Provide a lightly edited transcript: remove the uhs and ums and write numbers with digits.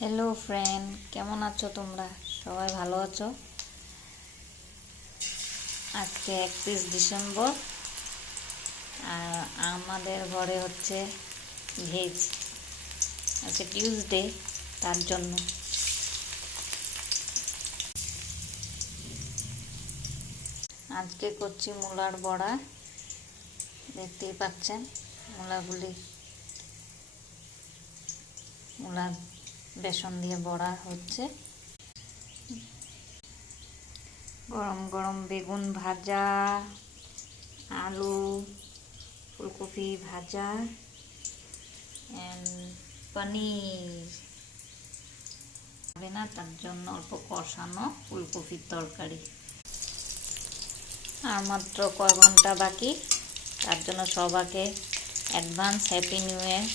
Hello friend, কেমন আছো তোমরা? সবাই ভালো আছো? আজকে 31 ডিসেম্বর আর আমাদের ঘরে হচ্ছে ভেজ। আজকে টিউসডে, তার জন্য আজকে করছি মূলার বড়া। দেখতেই পাচ্ছেন মূলার বেসন দিয়ে বড়া হচ্ছে। গরম গরম বেগুন ভাজা, আলু, ফুলকপি ভাজা পনির হবে না, তার জন্য অল্প কষানো ফুলকপির তরকারি। আর মাত্র কয় ঘন্টা বাকি, তার জন্য সবাইকে অ্যাডভান্স হ্যাপি নিউ ইয়ার।